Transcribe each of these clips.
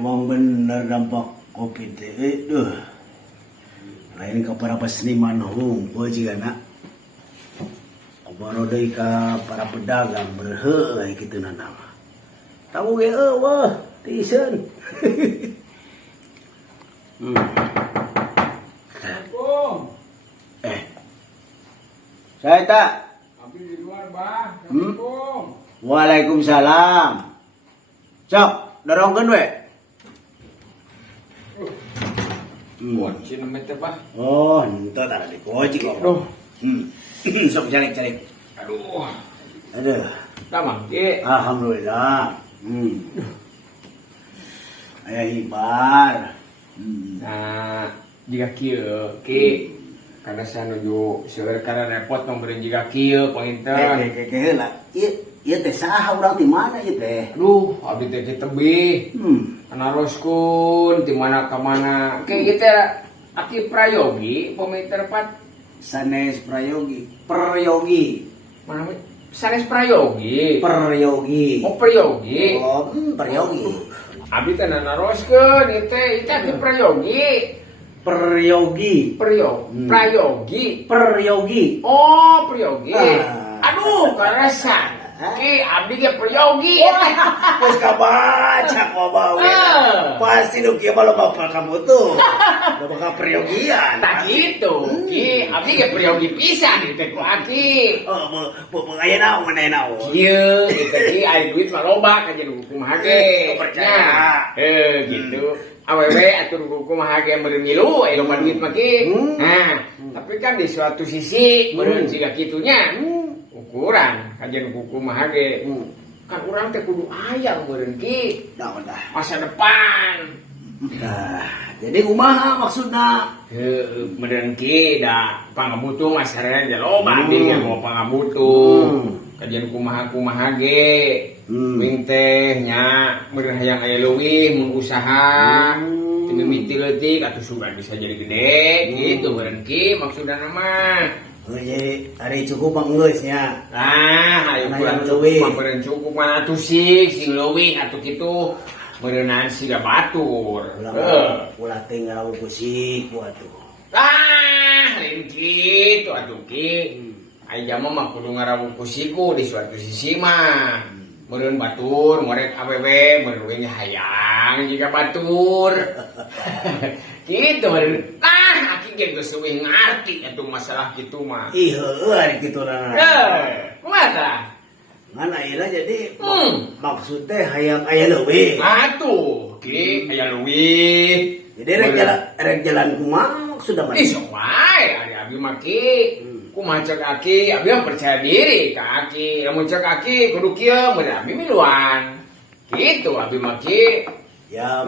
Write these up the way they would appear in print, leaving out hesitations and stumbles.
emang bener dampak COVID itu. Lain ke para seniman hungkul juga nak. Baru deui ka para pedagang berheuh kitu na nama. Tahu ge eueuh tisen. Assalamualaikum. Saya tak. Abdi di luar, Bah. Assalamualaikum. Waalaikumsalam. Cok, dorongkeun we. Buat cina mete, Bah. Oh, ente tara dikoci kok. Aduh. Sok cari. Aduh. Aduh. Tamang, Ki. Alhamdulillah. Aya hibar. Nah, jika kieu, Ki. Karena saya nuju seueur karena repot memberi jika kieu pointen. Keke lah. Ieu teh saha urang di mana ieu teh? Aduh, abdi teh tebih. Anaroskeun di mana ka mana. Kayak gitu Aki Prayogi, pemiter 4. Sanes Prayogi. Mana Sanes Prayogi. Peryogi. Oh, Prayogi. Oh, Peryogi. Abdi teh naroskeun ieu teh Aki Prayogi. Peryogi. Prayogi. Oh, Prayogi. Aduh, karasan. Ki, abdi ge Prayogi. Wes kabaca kok bae. Pasti nu kieu mah loba kamu tuh. Loba ka Peryogian. Tak gitu. Ki, abdi ge Prayogi pisan ieu ku Aki. Oh, aya naon mana naon. Ieu, Ki aya duit mah loba ka jadi hukum hage. Percaya. Gitu. Awewe atur hukum hage meureun milu, aya loba duit mah Ki. Nah, tapi kan di suatu sisi meureun siga kitunya. Ukuran kajian hukum hage. Kan urang teh kudu aya meureun Ki. Naon dah. Masa depan. Nah, jadi kumaha maksudna? Meureun Ki da pangabutuh mah sarean ge loba abdi ge mau pangabutuh. Kajian kumaha ge. Ming teh nya meureun hayang aya leuwih mun usaha. Teu mimiti leutik atuh sugan bisa jadi gede gitu meureun Ki maksudna mah. Jadi hari cukup mah geus nya. Ah, ayo kurang cukup, meureun cukup mah atuh sing leuwih atuh kitu meureunan siga batur. Ulah teh ngarawukusik atuh. Ah, lain kitu atuh Ki. Aya jama mah kudu ngarawukusiku di suatu sisi mah. Meureun batur, ngorek awewe, meureun we hayang jiga batur. Gitu meureun. Aki ge geus leuwih ngarti atuh masalah kitu mah. Ih, heueuh ari kituna. Kumaha tah? Ngan ayeuna jadi maksud teh hayang aya leuwih. Atuh, Ki, aya leuwih. Jadi rek jalan kumaha maksudna mah? Ih, sok wae ari abdi mah Ki. Kumaha cek Aki, abdi mah percaya diri ka Aki. Lamun cek Aki kudu kieu meureun abdi miluan. Gitu abdi mah Ki. Ya,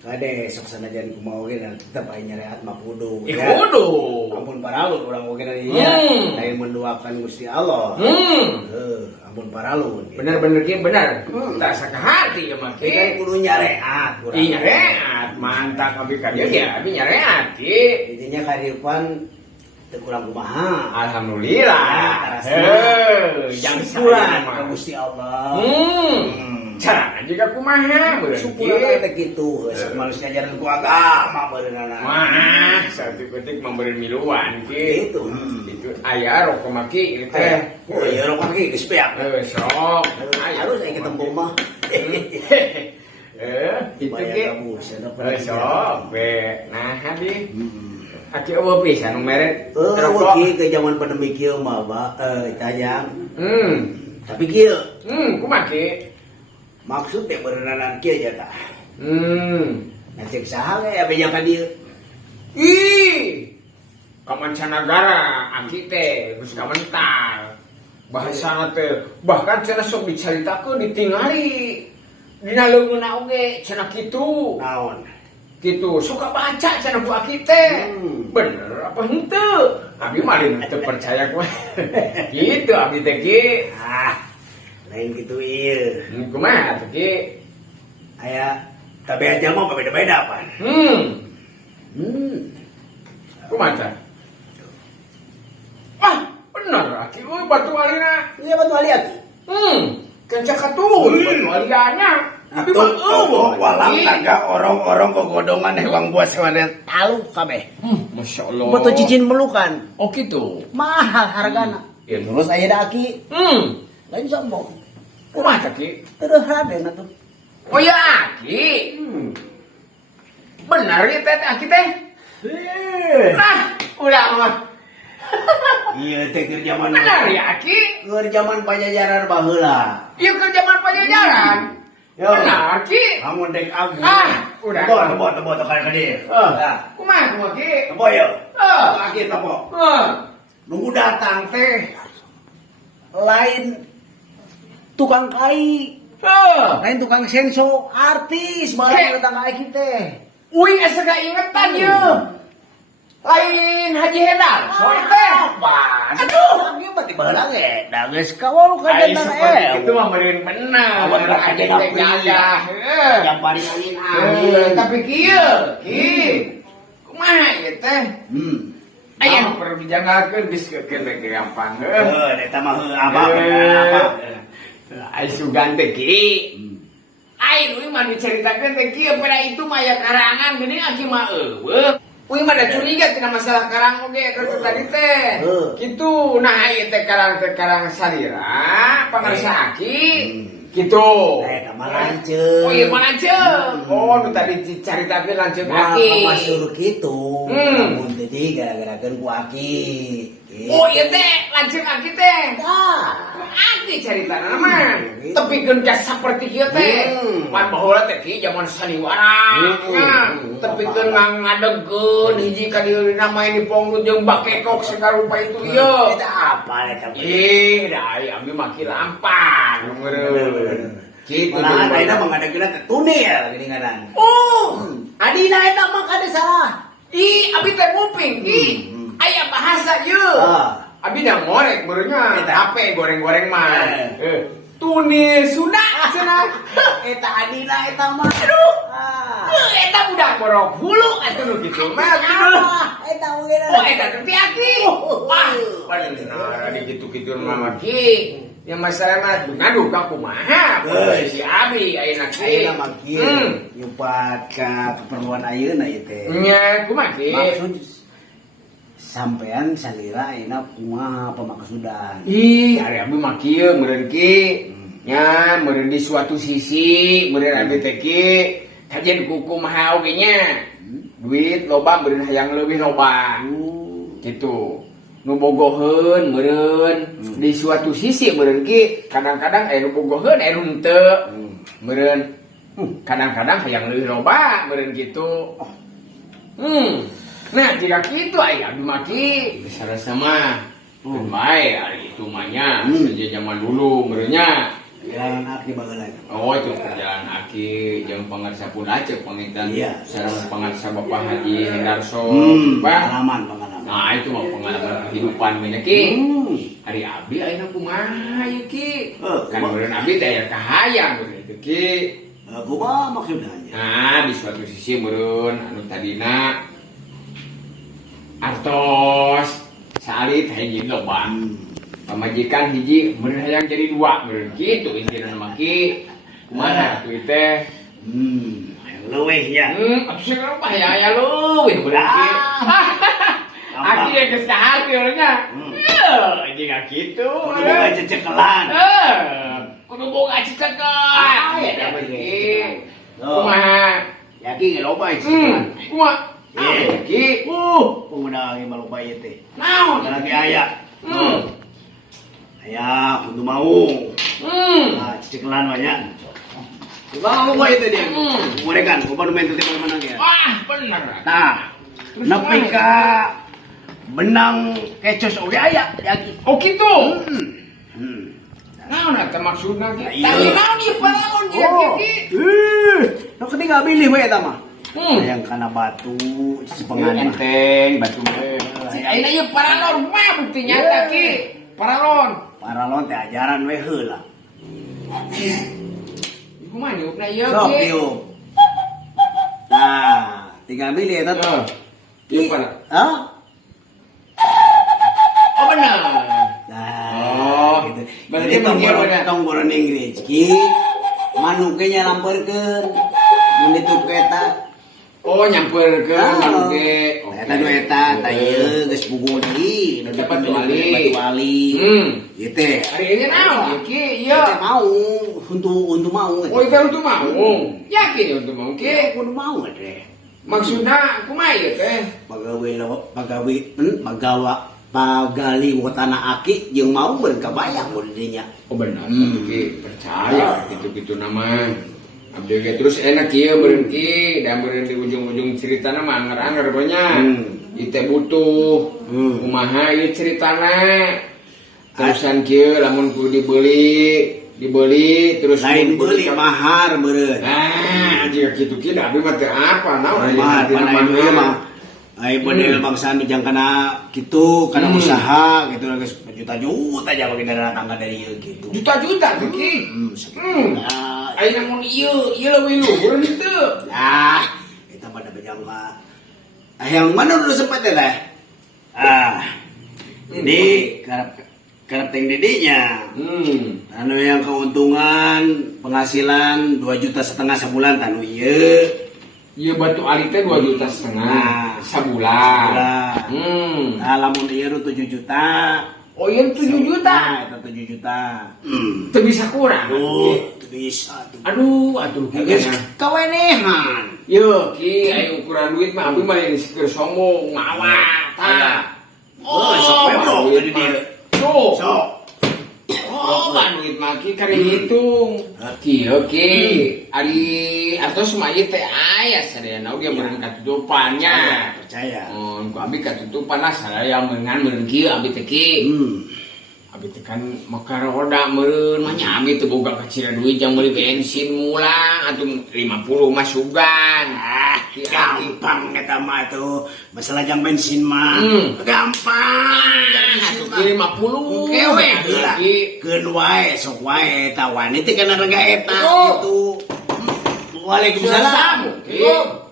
kade sok sanajan kumaha oge tetep aya nyareat mah kudu. Kudu. Ampun paralun urang oge tadi nya. Lain mendoakan Gusti Allah. Ampun paralun. Bener-bener Ki, bener. Tak sakaha hati ya mah Ki. Kan kudu nyareat urang. Ih, nyareat. Mantap abdi ka dieu ya, abdi nyareat Ki. Intinya kadieupan teu kurang kumaha. Alhamdulillah. Yang syukuran ka Gusti Allah. Carana juga kumaha meureun syukuran teh kitu. Manusia ngajaran ku agama beunana. Wah, satu ketik memberi miluan Ki. Gitu. Itu aya rokok mah Ki ieu teh. Oh iya rokok ki geus beak. Sok. Aya harus aya ketemu mah. Itu Ki. Sok be. Nah, hadi. Aki eueuh pisan nu mere rokok ki ke zaman pandemi kieu mah tajam. Tapi kieu. Kumaha Ki? Maksud teh beureunanan kieu aja tah. Ngecek saha we aya ka dieu. Ih. Ka mancanagara Aki teh geus kamentar. Bahasana teh bahkan cenah sok dicaritakeun ditingali. Dina leungeunna oge cenah kitu. Naon? Gitu suka baca cenah ku Aki teh. Bener apa henteu? Abi mah teu percaya ku. Gitu abi teh Ki. Lain gitu ieu. Kumaha atuh Ki? Aya tabiat jalma beda-beda pan. Kumaha tah? Wah, bener Aki euy batu alina. Iya batu ali Aki. Kencak atuh batu aliana. Atung walang taga orang-orang kegodongan hewang buas hewan talu kabeh. Masya Allah. Betul cincin melukan. Oh gitu. Mahal hargana. Terus aya da aki. Lain sombong. Kumaha Ki? Terus Raden atuh. Oh ya Aki. Benar ya teh Aki teh. Nah, udah mah. Iya teh keur zaman Benar ya Aki. keur zaman pajajaran baheula. Iya ke zaman pajajaran. Benar Ki. Kamu dek aku. Udah. Tebo tekan ka dieu. Kumaha Ki? Tebo yo. Aki tebo. Nunggu datang teh. Lain tukang kai. Lain tukang senso artis malah datang ka iki teh. Ui asa gak ingetan ya. Lain Haji Hendar. Soalnya teh. Aduh, ieu mah tibaheula ge. Da geus kawal ka Ai jantan seperti itu mah meureun bener. Awan Bener ade Haji teh jadah. Yang paling angin. Tapi kieu, Ki. Kumaha ieu teh? Aya perlu dijagakeun geus keukeun teh gampang. Eta mah apa? Ai sugan teh Ki. Ai nu mah diceritakeun teh kieu pada itu mah ya karangan geuning aki mah eueuh. Uy mah da curiga tina masalah karang oge keur tadi teh. Kitu nah ieu teh karang salira pangarsa aki. Kitu. Eta mah lanceuk. Oh iya mah lanceuk. Oh nu tadi dicaritakeun lanceuk aki. Masuk kitu. Namun tadi gara-gara ku aki. Oh iya teh lanceuk aki teh. Aki caritana mah. Tepikeun ka saperti kieu teh. Pan baheula teh ki zaman saniwara. Tepikeun ngadegkeun hiji ka dieu nama ini ponggut jeung bakekok sakarupa itu ieu. Eta apa eta? Da ai abi mah ki lampang meureun. Kitu Malahan ayeuna mah ngadegkeun teh tune ya geuning ngaran. Adina eta mah kada salah. Abi teh nguping aya bahasa ieu. Abi dah ngorek beureunya tape goreng-goreng mah. Tuni Sunda cenah. Eta adina eta mah. Aduh. Eta budak borok hulu atuh nu kitu mah. Eta mungkin. Oh eta teh aki. Paling cenah di kitu-kitu mah ki. Yang masalah mah ngadu ka kumaha? Si Abi ayeuna Ayeuna mah kieu nyupat ka keperluan ayeuna ieu teh. Nya kumaha ki? Maksud sampean salira ayeuna kumaha pamaksudan. Ari abi mah kieu meureun ki. Nya meureun di suatu sisi meureun abi teh ki kajen kuku maha oge nya. Duit loba meureun hayang leuwih loba. Kitu. Nu bogoheun meureun di suatu sisi meureun ki kadang-kadang aya nu bogoheun aya nu henteu. Meureun kadang-kadang hayang leuwih loba meureun kitu. Nah, jika gitu aya abdi maki sarasa mah bae ari itu mah nya sejak zaman dulu meureunnya. Jalan aki baheula. Oh, itu perjalanan aki jeung pangarsa pun aceh panginten sareng pangarsa Bapak Haji Hendarso. Pengalaman. Nah, itu mah pengalaman kehidupan banyak ki. Ari abdi ayeuna kumaha ieu ki? Kan meureun abdi teh aya kahayang meureun itu ki. Kumaha maksudna? Nah, di suatu sisi meureun anu tadina artos salit hiji loba. Pamajikan hiji meureun hayang jadi dua meureun kitu intina mah ki. Kumaha atuh teh? Leuwih nya. Atuh saeureum mah aya leuwih meureun ki. Aki yang geus kahati urangnya. Jika kitu. Kudu boga cecekelan. Kudu boga cecekelan. Ya begitu. Kumaha? Yaki ge loba cecekelan. Kumaha? Ki. Pengguna ge maloba ieu teh. Naon? Lagi aya. Aya kudu mau. Nah, cecekelan banyak. Kumaha mau ieu teh dia? Ngorekan, kumaha nu mentu teh mana ge? Wah, bener. Tah. Nepi ka benang kecos oge aya yaki. Oh gitu. Naon eta maksudna ki? Tadi naon ieu paraon ki? Nu ketinggal bilih we eta mah. Yang kana batu cipengan enteng batu teh. Ayeuna ieu paralon mah bukti nyata ki. Paralon teh ajaran we heula. Kumaha niupna ieu ki? Sok diuk. Nah, tinggal bilih eta tuh. Ieu pana. Hah? Oh benar. Nah, gitu. Berarti Jadi tonggoran Inggris ki manuknya lamperkeun mun ditutup eta. Oh nyamperkeun ge. Eta nu eta tah ieu geus puguh deui nu Batu Batu Ali. Ali. Ieu teh. Ari ini naon ki Ieu teh ieu. mau untuk mau. Oh itu untuk mau. Yakin ya untuk mau ki. Untuk mau teh. Maksudna kumaha ieu teh? Pagali wotana aki jeung mau beureun kabayang mun dinya. Oh benar, ki percaya gitu-gitu nama. Abdi ge terus enak ieu beureun ki, da beureun di ujung-ujung ceritana mah anger-anger banyak. Ieu teh butuh kumaha ieu ceritana. Terusan kieu lamun kudu dibeli terus Lain beuli mahar beureun. Nah, jika kitu ki da abdi mah teu apa naon Mahar pan ieu mah. Ai model bangsa nu jang kana kitu, kana usaha gitu geus juta-juta aja bagi dana tangga dari ieu gitu. juta-juta teh ki. Ayeuna mun ieu leuwih luhur henteu. Nah, eta mah da bejang mah. Yang mana dulu sempat ya teh? Ini karep teng didinya. Anu yang keuntungan penghasilan 2,5 juta sebulan tanu ieu. Ieu Batu Ali teh 2,5 juta sabulan. Nah, lamun ieu 7 juta. Oh ieu 7 juta. Nah, eta 7 juta. Teu bisa kurang. Teu bisa tuh. Aduh Geus kawenehan. Yo, ki aya ukuran duit mah abdi mah yang sikeur sombong, ngawat. Sok pebro jadi dia. Sok. Oh, duit mah ki kari hitung. Kieu ki ari atos mah ieu teh aya sareana dia meureun katutupannya. Percaya. Oh, ku abdi katutupan lah sadaya meungan meureun kieu abdi teh ki. Abdi teh kan maka roda meureun mah nya abdi teu boga kacira duit jang meuli bensin mulang atuh 50 mah sugan. Gampang eta mah tuh. Masalah jang bensin mah gampang. Atuh 50. Kewe heula. Keun wae sok wae eta wanita kana rega eta gitu. Waalaikumsalam.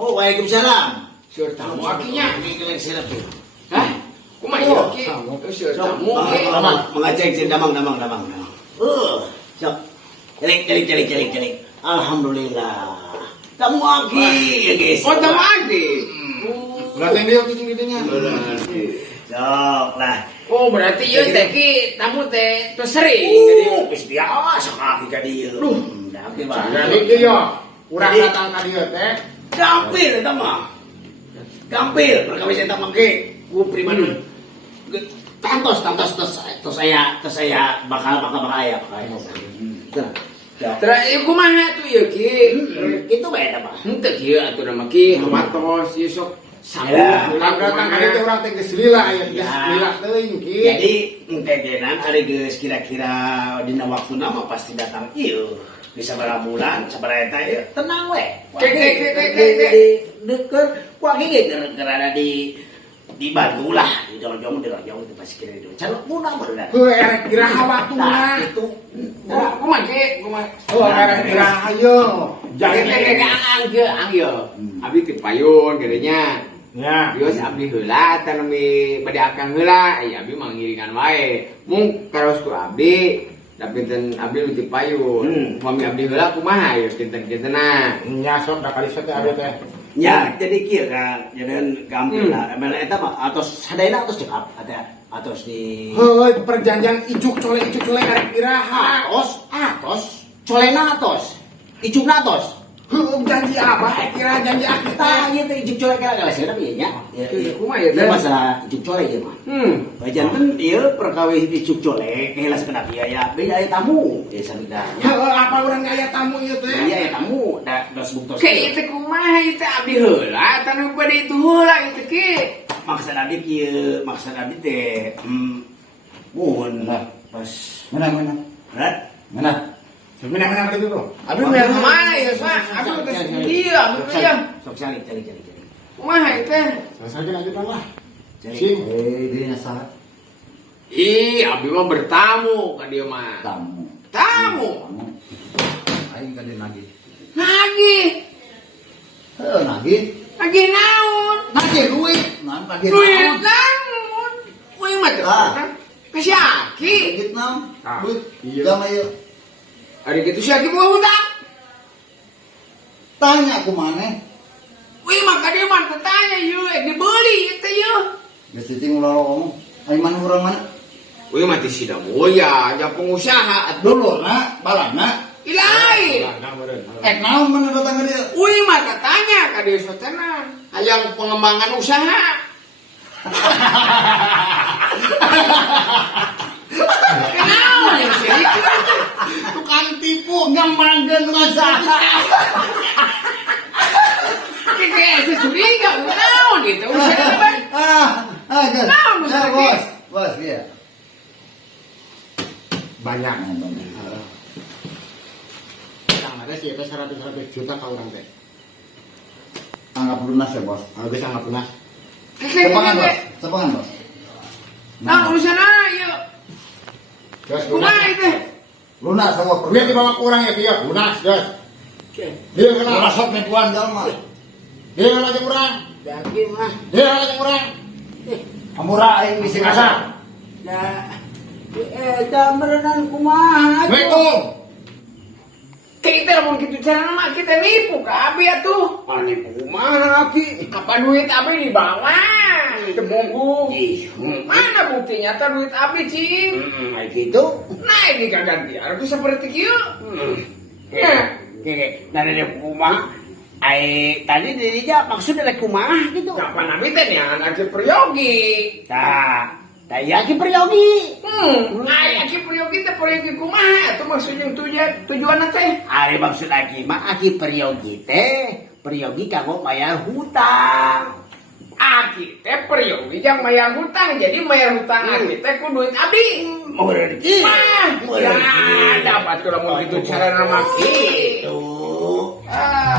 Oh, waalaikumsalam. Seur tamu akinya. Ini sirap tuh. Hah? Kumaha ieu ki? Seur tamu ki. Mengaceng damang. Sok. Celik. Alhamdulillah. Tamu aki ya guys. Oh, tamu aki. Berarti dia gitu-gitunya. Sok lah. Oh, berarti ieu teh ki tamu teh teu sering. Geus biasa kaki ka dieu. Tapi Jadi kieu urang datang ka dieu teh gampil eta mah. Gampil perkawis eta mah ge ku pribadi. Tantos saya bakal aya. Tara ieu kumaha tuh ieu ki? Itu bae eta mah. Henteu kieu atuh mah ki matos ieu sok sambung Ya. urang datang ka dieu urang teh geus lila aya geus lila teuing ki. Jadi entegenan ari geus kira-kira dina waktuna mah pasti datang ieu. Bisa berapa bulan, sabaraha eta ieu tenang we. Deket kuagi ge gerada di Batu lah, di jauh-jauh itu pasti kira itu. Calon punah bener. Heuh erek iraha batuna. Itu. kumaha ki? Kumaha? Heuh erek iraha ieu. Jangan angge. Abdi teu payun gedenya. Ya. Bios abdi heula tanemi bade akang heula, abdi mah ngiringan wae. Mung karos ku abdi da pinten abdi teu payun. Mami abdi heula kumaha ieu pinten-pintena? Nya sok da kali teh abdi teh. Ya, jadi kieu kan, jadi gampil lah. Emang eta mah atos sadayana atos cekap ada atos di Heuh perjanjian ijuk cole erek iraha. atos colena atos. Icukna atos. Heuh janji apa? Kira janji aki teh. Ieu teh ijuk colek kala seueur ieu nya. Kumaha ieu Itu teh? masalah ijuk colek ieu mah. Bajanten ieu perkawis ijuk colek heula sekedap biaya, beda aya tamu. Ya sabidanya. Heuh apa urang aya tamu ieu teh? Iya aya tamu, da sebuktos. Kayak itu kumaha itu abdi heula tanpa pada itu heula itu ki. Maksud abdi teh mohon pas Mana? berat. Mana itu tuh? Abdi mah kemana ya Pak? Abdi udah dia, abdi dia. Sok cari. Kumaha itu? Selesaikan aja kan lah. Cari. Sim. Dia nyasar Ih, abdi mah bertamu ka dia mah. Tamu. aing ka dia nagih. Nagih. Heuh nagih. Nagih naon? Nagih duit. Naon nagih Duit naon? naon? Wih mah teu. Ah. Kasih aki. Duit naon? Ah. Duit. Iya. Jam ieu. Ari kitu si aki buah hutang. Tanya ku mana? Wih maka dia mah tanya yuk, dibeli itu yuk. Geus cicing ulah ngomong. Ai mana urang mana? Wih mati sida moya, ya pengusaha. Dulu na, balana. Ilahi. Naon mana datang ke dia? Wih maka tanya ka dia sotena, hayang pengembangan usaha. Kenapa yang sih? Tukang tipu ngamangkeun masalah. Kayak curiga, kenapa gitu? Usaha apa? Gus. Naon usaha Bos. gitu? Bos, iya. Banyak. Yang ada sih itu 100 juta ke orang teh. Anggap lunas ya, Bos. Habis anggap lunas. Cepangan, Bos. Cepangan, Bos. Nah, urusan ayo. Gas Kumaha itu? Lunas sama Dia dibawa kurang ya dia, lunas, gas. Dia kena, Lunas sok nipuan jalma. dia kena aja kurang. Yakin mah. Dia kena aja kurang. Amura aing misi kasar. Ya. Berenang kumaha. Assalamualaikum. Kita mau gitu cara mah kita nipu ka abi atuh. Nipu kumaha ki? Apa duit abi dibawa? Itu bungku. Mana buktinya ta duit abi cing? Ai gitu. Nah ini kagak dia. Aku seperti kieu. Ya. Dari dia kumaha. Ai tadi dirinya maksudnya lek kumaha gitu. Kapan abi teh nih anak peryogi. Tah, daya ki peryogi. Ai aki peryogi teh peryogi kumaha? Itu maksudnya tujuan teh. Ari maksud aki mah aki peryogi teh, peryogi kanggo bayar hutang. Aki teh peryogi yang bayar hutang. Jadi bayar hutang aki teh ku duit abi. Meureun ki. Ya dapat kalau mau gitu cara nama ki. Tuh. Ah.